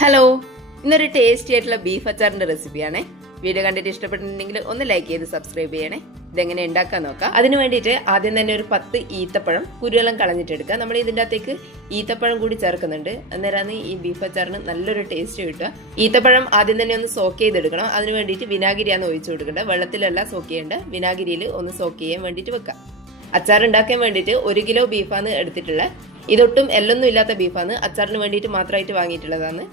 Hello, ഇന്നൊരു tasty ആയിട്ടുള്ള beef അച്ചാറിന്റെ റെസിപ്പിയാണേ. Video കണ്ടിട്ട് ഇഷ്ടപ്പെട്ടിട്ടുണ്ടെങ്കിൽ ഒന്ന് ലൈക്ക് ചെയ്ത് സബ്സ്ക്രൈബ് ചെയ്യണേ. ഇതെങ്ങനെ ഉണ്ടാക്കാൻ നോക്കാം. അതിന് വേണ്ടിയിട്ട് ആദ്യം തന്നെ ഒരു 10 ഈത്തപ്പഴം കുരുവെല്ലാം കളഞ്ഞിട്ടെടുക്കുക. നമ്മൾ ഇതിൻ്റെ അകത്തേക്ക് ഈത്തപ്പഴം കൂടി ചേർക്കുന്നുണ്ട്. അന്നേരമാണ് ഈ ബീഫ് അച്ചാറിന് നല്ലൊരു ടേസ്റ്റ് കിട്ടുക. ഈത്തപ്പഴം ആദ്യം തന്നെ ഒന്ന് സോക്ക് ചെയ്തെടുക്കണം. അതിന് വേണ്ടിയിട്ട് വിനാഗിരിയാണ് ഒഴിച്ചു കൊടുക്കേണ്ടത്. വെള്ളത്തിലല്ല സോക്ക് ചെയ്യേണ്ട, വിനാഗിരിയിൽ ഒന്ന് സോക്ക് ചെയ്യാൻ വേണ്ടിയിട്ട് വെക്കാം. അച്ചാർ ഉണ്ടാക്കാൻ വേണ്ടിയിട്ട് 1 കിലോ ബീഫാണ് എടുത്തിട്ടുള്ളത്. ഇതൊട്ടും എല്ലൊന്നും ഇല്ലാത്ത ബീഫാണ്, അച്ചാറിന് വേണ്ടിയിട്ട് മാത്രമായിട്ട് വാങ്ങിയിട്ടുള്ളതാണ്.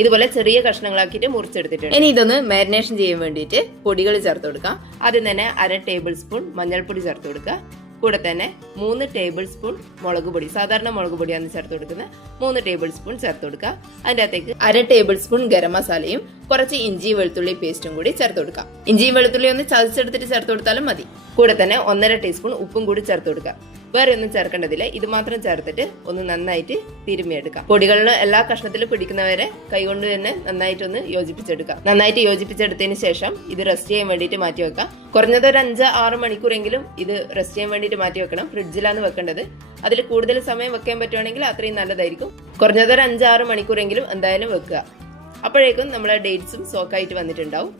ഇതുപോലെ ചെറിയ കഷ്ണങ്ങളാക്കിയിട്ട് മുറിച്ചെടുത്തിട്ടുണ്ട്. ഇനി ഇതൊന്ന് മാരിനേഷൻ ചെയ്യാൻ വേണ്ടിയിട്ട് പൊടികൾ ചേർത്ത് കൊടുക്കാം. ആദ്യം തന്നെ 1/2 ടേബിൾ സ്പൂൺ മഞ്ഞൾപ്പൊടി ചേർത്ത് കൊടുക്കുക. കൂടെ തന്നെ 3 ടേബിൾ സ്പൂൺ മുളക് പൊടി, സാധാരണ മുളക് പൊടിയാണ് ചേർത്ത് കൊടുക്കുന്നത്. 3 ടേബിൾ സ്പൂൺ ചേർത്ത് കൊടുക്കുക. അതിൻ്റെ അകത്തേക്ക് 1/2 ടേബിൾ സ്പൂൺ ഗരം മസാലയും കുറച്ച് ഇഞ്ചി വെളുത്തുള്ളി പേസ്റ്റും കൂടി ചേർത്ത് കൊടുക്കാം. ഇഞ്ചിയും വെളുത്തുള്ളി ഒന്ന് ചതച്ചെടുത്തിട്ട് ചേർത്ത് കൊടുത്താലും മതി. കൂടെ തന്നെ 1.5 ടീസ്പൂൺ ഉപ്പും കൂടി ചേർത്ത് കൊടുക്കുക. വേറെ ഒന്നും ചേർക്കേണ്ടതില്ല. ഇത് മാത്രം ചേർത്തിട്ട് ഒന്ന് നന്നായിട്ട് തിരുമ്മിയെടുക്കാം. പൊടികളിലും എല്ലാ കഷ്ണത്തിലും പിടിക്കുന്നവരെ കൈകൊണ്ട് തന്നെ നന്നായിട്ടൊന്ന് യോജിപ്പിച്ചെടുക്കാം. നന്നായിട്ട് യോജിപ്പിച്ചെടുത്തതിന് ശേഷം ഇത് റെസ്റ്റ് ചെയ്യാൻ വേണ്ടിയിട്ട് മാറ്റി വെക്കാം. കുറഞ്ഞത് ഒരു 5-6 മണിക്കൂറെങ്കിലും ഇത് റെസ്റ്റ് ചെയ്യാൻ വേണ്ടിയിട്ട് മാറ്റി വെക്കണം. ഫ്രിഡ്ജിലാണ് വെക്കേണ്ടത്. അതിൽ കൂടുതൽ സമയം വെക്കാൻ പറ്റുവാണെങ്കിൽ അത്രയും നല്ലതായിരിക്കും. കുറഞ്ഞത് ഒരു 5-6 മണിക്കൂറെങ്കിലും എന്തായാലും വെക്കുക. അപ്പോഴേക്കും നമ്മളെ ഡേറ്റ്സും സോക്കായിട്ട് വന്നിട്ടുണ്ടാവും.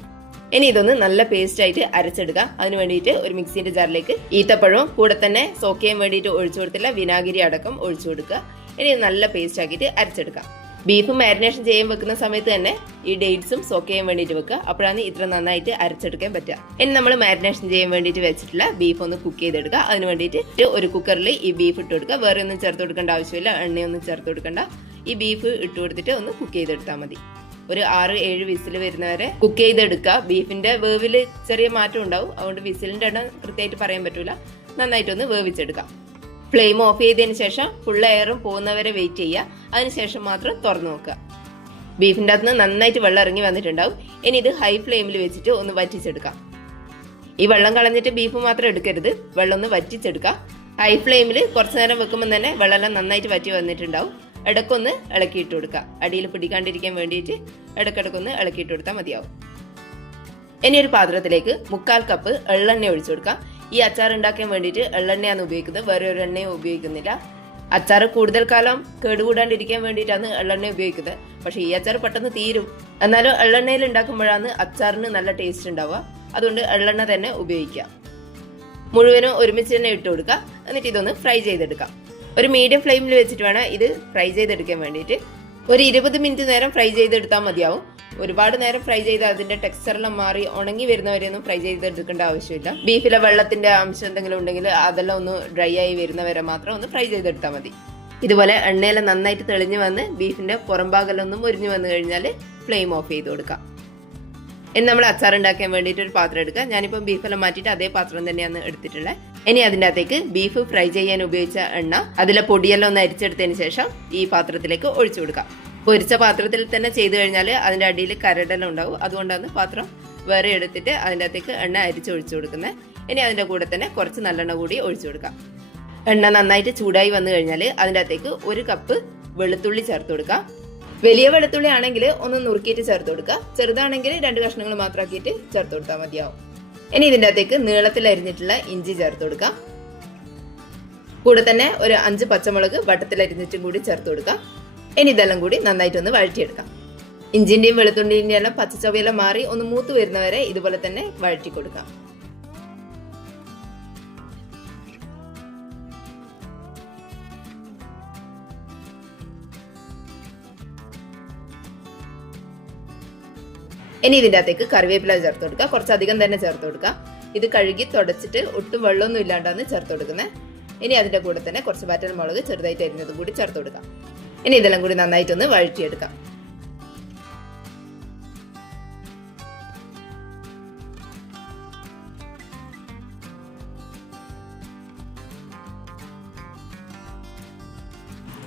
ഇനി ഇതൊന്ന് നല്ല പേസ്റ്റ് ആയിട്ട് അരച്ചെടുക്കുക. അതിന് വേണ്ടിയിട്ട് ഒരു മിക്സിന്റെ ജാറിലേക്ക് ഈത്തപ്പഴവും കൂടെ തന്നെ സോക്ക് ചെയ്യാൻ വേണ്ടിയിട്ട് ഒഴിച്ചു കൊടുത്തില്ല വിനാഗിരി അടക്കം ഒഴിച്ചു കൊടുക്കുക. ഇനി നല്ല പേസ്റ്റ് ആക്കിയിട്ട് അരച്ചെടുക്കാം. ബീഫ് മാരിനേഷൻ ചെയ്യാൻ വെക്കുന്ന സമയത്ത് തന്നെ ഈ ഡേറ്റ്സും സോക്ക് ചെയ്യാൻ വേണ്ടിയിട്ട് വെക്കുക. അപ്പോഴാണ് ഇത്ര നന്നായിട്ട് അരച്ചെടുക്കാൻ പറ്റുക. ഇനി നമ്മൾ മാരിനേഷൻ ചെയ്യാൻ വേണ്ടിയിട്ട് വെച്ചിട്ടുള്ള ബീഫ് ഒന്ന് കുക്ക് ചെയ്തെടുക്കുക. അതിന് വേണ്ടിയിട്ട് ഒരു കുക്കറിൽ ഈ ബീഫ് ഇട്ട് കൊടുക്കുക. വേറെ ഒന്നും ചേർത്ത് കൊടുക്കേണ്ട ആവശ്യമില്ല, എണ്ണയൊന്നും ചേർത്ത് കൊടുക്കേണ്ട. ഈ ബീഫ് ഇട്ട് കൊടുത്തിട്ട് ഒന്ന് കുക്ക് ചെയ്തെടുത്താൽ മതി. ഒരു 6-7 വിസിൽ വരുന്നവരെ കുക്ക് ചെയ്തെടുക്കുക. ബീഫിന്റെ വേവില് ചെറിയ മാറ്റം ഉണ്ടാവും, അതുകൊണ്ട് വിസിലിന്റെ എണ്ണം കൃത്യമായിട്ട് പറയാൻ പറ്റൂല. നന്നായിട്ടൊന്ന് വേവിച്ചെടുക്കാം. ഫ്ലെയിം ഓഫ് ചെയ്തതിന് ശേഷം ഫുൾ എയറും പോകുന്നവരെ വെയിറ്റ് ചെയ്യുക. അതിനുശേഷം മാത്രം തുറന്നു നോക്കുക. ബീഫിന്റെ അകത്ത് നന്നായിട്ട് വെള്ളം ഇറങ്ങി വന്നിട്ടുണ്ടാവും. ഇനി ഇത് ഹൈ ഫ്ലെയിമിൽ വെച്ചിട്ട് ഒന്ന് വറ്റിച്ചെടുക്കാം. ഈ വെള്ളം കളഞ്ഞിട്ട് ബീഫ് മാത്രം എടുക്കരുത്, വെള്ളം ഒന്ന് വറ്റിച്ചെടുക്കാം. ഹൈ ഫ്ലെയിമിൽ കുറച്ചു നേരം വെക്കുമ്പോൾ തന്നെ വെള്ളം നന്നായിട്ട് വറ്റി വന്നിട്ടുണ്ടാവും. ഇടക്കൊന്ന് ഇളക്കിയിട്ട് കൊടുക്കുക. അടിയിൽ പിടിക്കാണ്ടിരിക്കാൻ വേണ്ടിയിട്ട് ഇടക്കിടക്കൊന്ന് ഇളക്കിയിട്ട് കൊടുത്താൽ മതിയാവും. ഇനി ഒരു പാത്രത്തിലേക്ക് 1/4 കപ്പ് എള്ളെണ്ണ ഒഴിച്ചു കൊടുക്കാം. ഈ അച്ചാർ ഉണ്ടാക്കാൻ വേണ്ടിയിട്ട് എള്ളെണ്ണയാണ് ഉപയോഗിക്കുന്നത്, വേറെ ഒരു എണ്ണയും ഉപയോഗിക്കുന്നില്ല. അച്ചാർ കൂടുതൽ കാലം കേടുകൂടാണ്ടിരിക്കാൻ വേണ്ടിയിട്ടാണ് എള്ളെണ്ണ ഉപയോഗിക്കുന്നത്. പക്ഷെ ഈ അച്ചാർ പെട്ടെന്ന് തീരും. എന്നാലും എള്ളെണ്ണയിൽ ഉണ്ടാക്കുമ്പോഴാണ് അച്ചാറിന് നല്ല ടേസ്റ്റ് ഉണ്ടാവുക. അതുകൊണ്ട് എള്ളെണ്ണ തന്നെ ഉപയോഗിക്കുക. മുഴുവനും ഒരുമിച്ച് തന്നെ ഇട്ട് കൊടുക്കുക. എന്നിട്ട് ഇതൊന്ന് ഫ്രൈ ചെയ്തെടുക്കാം. ഒരു മീഡിയം ഫ്ലെയിമിൽ വെച്ചിട്ട് വേണം ഇത് ഫ്രൈ ചെയ്തെടുക്കാൻ വേണ്ടിയിട്ട്. ഒരു 20 മിനിറ്റ് നേരം ഫ്രൈ ചെയ്തെടുത്താൽ മതിയാവും. ഒരുപാട് നേരം ഫ്രൈ ചെയ്ത് അതിന്റെ ടെക്സ്ചറെല്ലാം മാറി ഉണങ്ങി വരുന്നവരെയൊന്നും ഫ്രൈ ചെയ്തെടുക്കേണ്ട ആവശ്യമില്ല. ബീഫിലെ വെള്ളത്തിന്റെ അംശം എന്തെങ്കിലും ഉണ്ടെങ്കിൽ അതെല്ലാം ഒന്ന് ഡ്രൈ ആയി വരുന്നവരെ മാത്രം ഒന്ന് ഫ്രൈ ചെയ്തെടുത്താൽ മതി. ഇതുപോലെ എണ്ണയെല്ലാം നന്നായിട്ട് തെളിഞ്ഞു വന്ന് ബീഫിന്റെ പുറംഭാഗമൊന്നും മുരിഞ്ഞു വന്നു കഴിഞ്ഞാൽ ഫ്ലെയിം ഓഫ് ചെയ്ത് കൊടുക്കാം. ഇനി നമ്മൾ അച്ചാർ ഉണ്ടാക്കാൻ വേണ്ടിയിട്ട് ഒരു പാത്രം എടുക്കുക. ഞാനിപ്പോൾ ബീഫെല്ലാം മാറ്റിയിട്ട് അതേ പാത്രം തന്നെയാണ് എടുത്തിട്ടുള്ളത്. ഇനി അതിൻ്റെ അകത്തേക്ക് ബീഫ് ഫ്രൈ ചെയ്യാൻ ഉപയോഗിച്ച എണ്ണ, അതിലെ പൊടിയെല്ലാം ഒന്ന് അരിച്ചെടുത്തതിന് ശേഷം ഈ പാത്രത്തിലേക്ക് ഒഴിച്ചു കൊടുക്കാം. പൊരിച്ച പാത്രത്തിൽ തന്നെ ചെയ്തു കഴിഞ്ഞാൽ അതിൻ്റെ അടിയിൽ കരടെല്ലാം ഉണ്ടാവും. അതുകൊണ്ടാണ് പാത്രം വേറെ എടുത്തിട്ട് അതിൻ്റെ അകത്തേക്ക് എണ്ണ അരിച്ചൊഴിച്ചു കൊടുക്കുന്നത്. ഇനി അതിൻ്റെ കൂടെ തന്നെ കുറച്ച് നല്ലെണ്ണ കൂടി ഒഴിച്ചു കൊടുക്കാം. എണ്ണ നന്നായിട്ട് ചൂടായി വന്നു കഴിഞ്ഞാൽ അതിൻ്റെ അകത്തേക്ക് 1 കപ്പ് വെളുത്തുള്ളി ചേർത്ത് കൊടുക്കാം. വലിയ വെളുത്തുള്ളി ആണെങ്കിൽ ഒന്ന് നുറുക്കിയിട്ട് ചേർത്ത് കൊടുക്കുക. ചെറുതാണെങ്കിൽ 2 കഷ്ണങ്ങൾ മാത്രമാക്കിയിട്ട് ചേർത്ത് കൊടുത്താൽ മതിയാവും. ഇനി ഇതിൻ്റെ അകത്തേക്ക് നീളത്തിൽ അരിഞ്ഞിട്ടുള്ള ഇഞ്ചി ചേർത്ത് കൊടുക്കാം. കൂടെ തന്നെ ഒരു 5 പച്ചമുളക് വട്ടത്തിൽ അരിഞ്ഞിട്ടും കൂടി ചേർത്ത് കൊടുക്കാം. ഇനി ഇതെല്ലാം കൂടി നന്നായിട്ടൊന്ന് വഴറ്റിയെടുക്കാം. ഇഞ്ചിന്റെയും വെളുത്തുള്ളിന്റെയും എല്ലാം പച്ചച്ചവയെല്ലാം മാറി ഒന്ന് മൂത്ത് വരുന്നവരെ ഇതുപോലെ തന്നെ വഴറ്റി കൊടുക്കാം. ഇനി ഇതിൻ്റെ അകത്തേക്ക് കറിവേപ്പില ചേർത്ത് കൊടുക്കുക. കുറച്ചധികം തന്നെ ചേർത്ത് കൊടുക്കുക. ഇത് കഴുകി തുടച്ചിട്ട് ഒട്ടും വെള്ളമൊന്നും ഇല്ലാണ്ടാണ് ചേർത്ത് കൊടുക്കുന്നത്. ഇനി അതിൻ്റെ കൂടെ തന്നെ കുറച്ച് വറ്റൽ മുളക് ചെറുതായിട്ട് അരിഞ്ഞതും കൂടി ചേർത്ത് കൊടുക്കാം. ഇനി ഇതെല്ലാം കൂടി നന്നായിട്ടൊന്ന് വഴറ്റിയെടുക്കാം.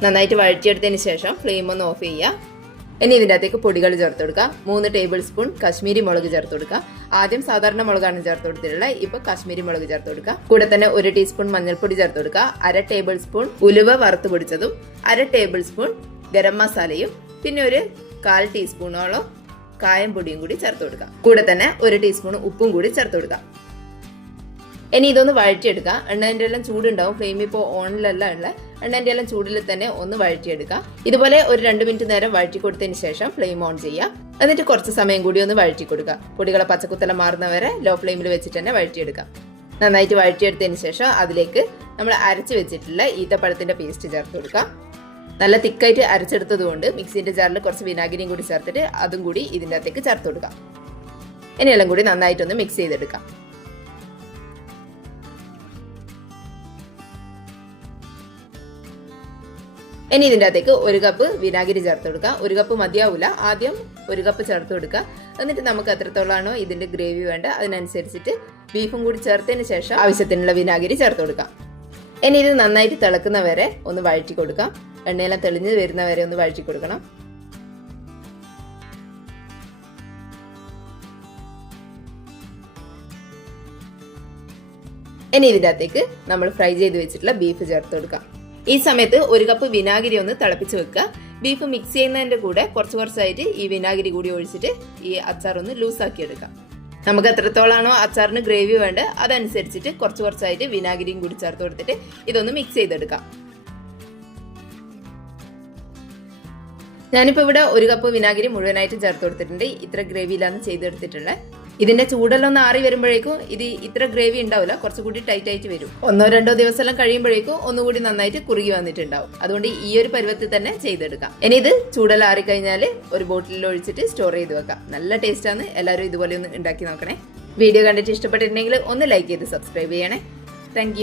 നന്നായിട്ട് വഴറ്റിയെടുത്തതിന് ശേഷം ഫ്ലെയിം ഒന്ന് ഓഫ് ചെയ്യുക. ഇനി ഇതിൻ്റെ അകത്തേക്ക് പൊടികൾ ചേർത്ത് കൊടുക്കുക. 3 ടേബിൾ സ്പൂൺ കശ്മീരി മുളക് ചേർത്ത് കൊടുക്കുക. ആദ്യം സാധാരണ മുളകാണ് ചേർത്ത് കൊടുത്തിട്ടുള്ളത്, ഇപ്പോൾ കശ്മീരി മുളക് ചേർത്ത് കൊടുക്കുക. കൂടെ തന്നെ 1 ടീസ്പൂൺ മഞ്ഞൾപ്പൊടി ചേർത്ത് കൊടുക്കുക. 1/2 ടേബിൾ സ്പൂൺ ഉലുവ വറുത്ത് പൊടിച്ചതും 1/2 ടേബിൾ സ്പൂൺ ഗരം മസാലയും പിന്നെ ഒരു 1/4 ടീസ്പൂണോളം കായം പൊടിയും കൂടി ചേർത്ത് കൊടുക്കുക. കൂടെ തന്നെ 1 ടീസ്പൂൺ ഉപ്പും കൂടി ചേർത്ത് കൊടുക്കുക. ഇനി ഇതൊന്ന് വഴറ്റിയെടുക്കുക. എണ്ണേൻ്റെ എല്ലാം ചൂടുണ്ടാവും. ഫ്ലെയിം ഇപ്പോൾ ഓണിലല്ല ഉള്ളത്, എണ്ണൻ്റെ എല്ലാം ചൂടിൽ തന്നെ ഒന്ന് വഴറ്റിയെടുക്കാം. ഇതുപോലെ ഒരു 2 മിനിറ്റ് നേരം വഴറ്റി കൊടുത്തതിന് ശേഷം ഫ്ലെയിം ഓൺ ചെയ്യാം. എന്നിട്ട് കുറച്ച് സമയം കൂടി ഒന്ന് വഴറ്റി കൊടുക്കുക. പൊടികളെ പച്ചക്കുത്തെല്ലാം മാറുന്നവരെ ലോ ഫ്ലെയിമിൽ വെച്ചിട്ട് തന്നെ വഴറ്റിയെടുക്കാം. നന്നായിട്ട് വഴറ്റിയെടുത്തതിന് ശേഷം അതിലേക്ക് നമ്മൾ അരച്ച് വെച്ചിട്ടുള്ള ഈത്തപ്പഴത്തിന്റെ പേസ്റ്റ് ചേർത്ത് കൊടുക്കാം. നല്ല തിക്കായിട്ട് അരച്ചെടുത്തത് കൊണ്ട് മിക്സിന്റെ ജാറിൽ കുറച്ച് വിനാഗിരിയും കൂടി ചേർത്തിട്ട് അതും കൂടി ഇതിൻ്റെ അകത്തേക്ക് ചേർത്ത് കൊടുക്കാം. ഇനിയെല്ലാം കൂടി നന്നായിട്ടൊന്ന് മിക്സ് ചെയ്തെടുക്കാം. ഇനി ഇതിൻ്റെ അകത്തേക്ക് 1 കപ്പ് വിനാഗിരി ചേർത്ത് കൊടുക്കുക. 1 കപ്പ് മതിയാവില്ല, ആദ്യം 1 കപ്പ് ചേർത്ത് കൊടുക്കുക. എന്നിട്ട് നമുക്ക് എത്രത്തോളാണോ ഇതിന്റെ ഗ്രേവി വേണ്ട അതിനനുസരിച്ചിട്ട് ബീഫും കൂടി ചേർത്തതിന് ശേഷം ആവശ്യത്തിനുള്ള വിനാഗിരി ചേർത്ത് കൊടുക്കാം. ഇനി ഇത് നന്നായിട്ട് തിളക്കുന്നവരെ ഒന്ന് വഴറ്റി കൊടുക്കാം. എണ്ണയെല്ലാം തെളിഞ്ഞ് വരുന്നവരെ ഒന്ന് വഴറ്റി കൊടുക്കണം. ഇനി ഇതിൻ്റെ അകത്തേക്ക് നമ്മൾ ഫ്രൈ ചെയ്ത് വെച്ചിട്ടുള്ള ബീഫ് ചേർത്ത് കൊടുക്കാം. ഈ സമയത്ത് 1 കപ്പ് വിനാഗിരി ഒന്ന് തിളപ്പിച്ച് വെക്കുക. ബീഫ് മിക്സ് ചെയ്യുന്നതിന്റെ കൂടെ കുറച്ചായിട്ട് ഈ വിനാഗിരി കൂടി ഒഴിച്ചിട്ട് ഈ അച്ചാർ ഒന്ന് ലൂസാക്കി എടുക്കാം. നമുക്ക് എത്രത്തോളാണോ അച്ചാറിന് ഗ്രേവി വേണ്ട അതനുസരിച്ചിട്ട് കുറച്ചായിട്ട് വിനാഗിരിയും കൂടി ചേർത്ത് കൊടുത്തിട്ട് ഇതൊന്ന് മിക്സ് ചെയ്തെടുക്കാം. ഞാനിപ്പോൾ ഇവിടെ 1 കപ്പ് വിനാഗിരി മുഴുവനായിട്ട് ചേർത്ത് കൊടുത്തിട്ടുണ്ട്. ഇത്ര ഗ്രേവിയിലാണ് ചെയ്തെടുത്തിട്ടുള്ളത്. ഇതിന്റെ ചൂടെല്ലാം ഒന്ന് ആറി വരുമ്പോഴേക്കും ഇത് ഇത്ര ഗ്രേവി ഉണ്ടാവില്ല, കുറച്ചുകൂടി ടൈറ്റ് ആയിട്ട് വരും. 1-2 ദിവസം കഴിയുമ്പോഴേക്കും ഒന്നുകൂടി നന്നായിട്ട് കുറുകി വന്നിട്ടുണ്ടാവും. അതുകൊണ്ട് ഈ ഒരു പരുവത്തിൽ തന്നെ ചെയ്തെടുക്കാം. ഇനി ഇത് ചൂടെല്ലാം ആറിക്കഴിഞ്ഞാൽ ഒരു ബോട്ടിലിൽ ഒഴിച്ചിട്ട് സ്റ്റോർ ചെയ്ത് വെക്കാം. നല്ല ടേസ്റ്റാണ്. എല്ലാവരും ഇതുപോലെ ഒന്ന് ഉണ്ടാക്കി നോക്കണേ. വീഡിയോ കണ്ടിട്ട് ഇഷ്ടപ്പെട്ടിട്ടുണ്ടെങ്കിൽ ഒന്ന് ലൈക്ക് ചെയ്ത് സബ്സ്ക്രൈബ് ചെയ്യണേ. താങ്ക്